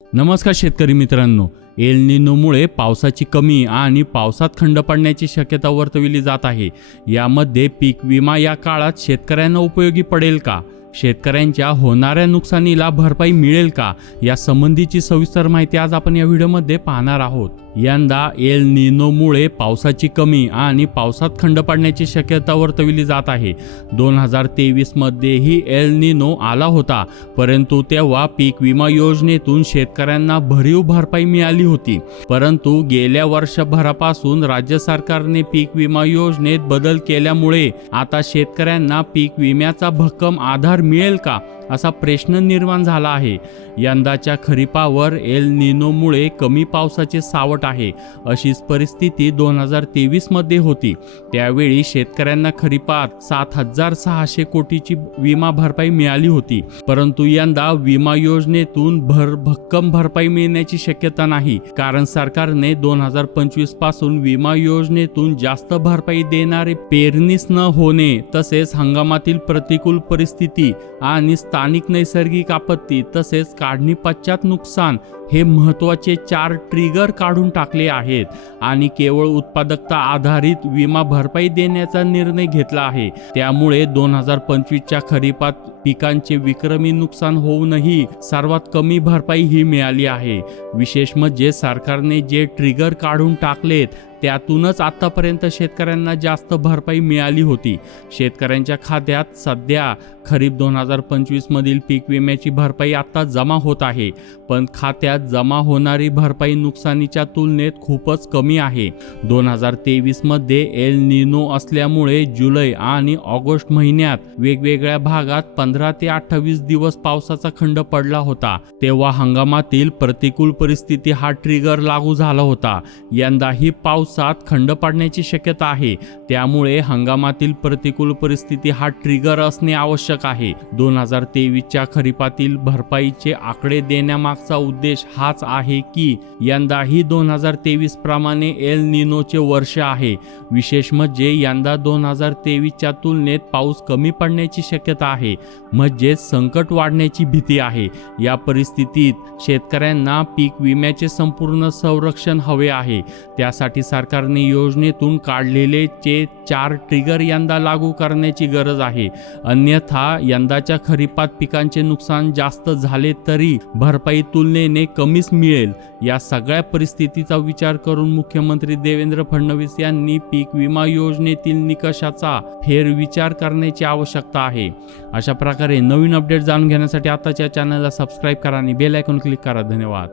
नमस्कार शेतकरी मित्रांनो, एल निनोमुळे पावसाची कमी आणि पावसात खंड पडण्याची शक्यता वर्तविली जात आहे। यामध्ये पीक विमा या काळात शेतकऱ्यांना उपयोगी पडेल का? शेतकऱ्यांच्या होणाऱ्या नुकसानीला भरपाई मिळेल का? या संबंधीची सविस्तर माहिती आज आपण या व्हिडिओमध्ये पाहणार आहोत। यंदा एल निनोमुळे पावसाची कमी आणि पावसात खंड पडण्याची शक्यता वर्तविली जात आहे। 2023 मध्येही एल निनो आला होता, परंतु तेव्हा पीक विमा योजनेतून शेतकऱ्यांना भरीव भरपाई मिळाली होती। परंतु गेल्या वर्षभरापासून राज्य सरकारने पीक विमा योजनेत बदल केल्यामुळे आता शेतकऱ्यांना पीक विम्याचा भक्कम आधार मिळेल का, असा प्रश्न निर्माण झाला आहे। यंदाच्या खरीपावर एल निनोमुळे कमी पावसाचे सावट आहे, अशीच परिस्थिती 2023 मध्ये होती। त्यावेळी शेतकऱ्यांना खरीपात 7,600 कोटीची विमा भरपाई मिळाली होती, परंतु यंदा विमा योजनेतून भक्कम भरपाई मिळण्याची शक्यता नाही, कारण सरकारने 2025 पासून विमा योजनेतून जास्त भरपाई देणारे पेरणीस न होणे, तसेच हंगामातील प्रतिकूल परिस्थिती आणि स्थानिक नैसर्गिक आपत्ती तसेच काढणी पश्चात नुकसान हे महत्त्वाचे 4 ट्रिगर काढून टाकले आहेत आणि केवळ उत्पादकता आधारित विमा भरपाई देण्याचा निर्णय घेतला आहे। त्यामुळे 2025च्या खरीपात पिकांचे विक्रमी नुकसान होऊनही सर्वात कमी भरपाई ही मिळाली आहे। विशेष म्हणजे सरकारने जे ट्रिगर काढून टाकलेत त्यातूनच आतापर्यंत शेतकऱ्यांना जास्त भरपाई मिळाली होती। शेतकऱ्यांच्या खात्यात सध्या खरीप 2025 मधील पीक विम्याची भरपाई आता जमा होत आहे, पण खात्यात जमा होणारी भरपाई नुकसानीच्या तुलनेत खूपच कमी आहे। 2023 मध्ये एल निनो असल्यामुळे जुलै आणि ऑगस्ट महिन्यात वेगवेगळ्या भागात 15 ते 28 दिवस पावसाचा खंड पडला होता। तेव्हा हंगामातील प्रतिकूल परिस्थिती हा ट्रिगर लागू झाला होता। यंदाही पावसात खंड पडण्याची शक्यता आहे, त्यामुळे हंगामातील प्रतिकूल परिस्थिती हा ट्रिगर असणे आवश्यक आहे। 2023च्या खरीपातील भरपाईचे आकडे देण्यामागचा उद्देश हाच आहे की यंदाही 2023 प्रमाणे एल निनोचे वर्ष आहे। विशेष म्हणजे यंदा 2023च्या तुलनेत पाऊस कमी पडण्याची शक्यता आहे, म्हणजे संकट वाढण्याची भीती आहे। या परिस्थितीत शेतकऱ्यांना पीक विम्याचे संपूर्ण संरक्षण हवे आहे। त्यासाठी सरकारने योजनेतून काढलेले 4 ट्रिगर यंदा लागू करण्याची गरज आहे, अन्यथा यंदाच्या खरीपात पिकांचे नुकसान जास्त झाले तरी भरपाई तुलनेने कमीच मिळेल। या सगळ्या परिस्थितीचा विचार करून मुख्यमंत्री देवेंद्र फडणवीस यांनी पीक विमा योजनेतील निकषाचा फेरविचार करण्याची आवश्यकता आहे। अशा प्रकारे नवीन अपडेट जाणून घेण्यासाठी आताच्या चॅनलला सबस्क्राईब करा आणि बेल आयकॉन क्लिक करा। धन्यवाद।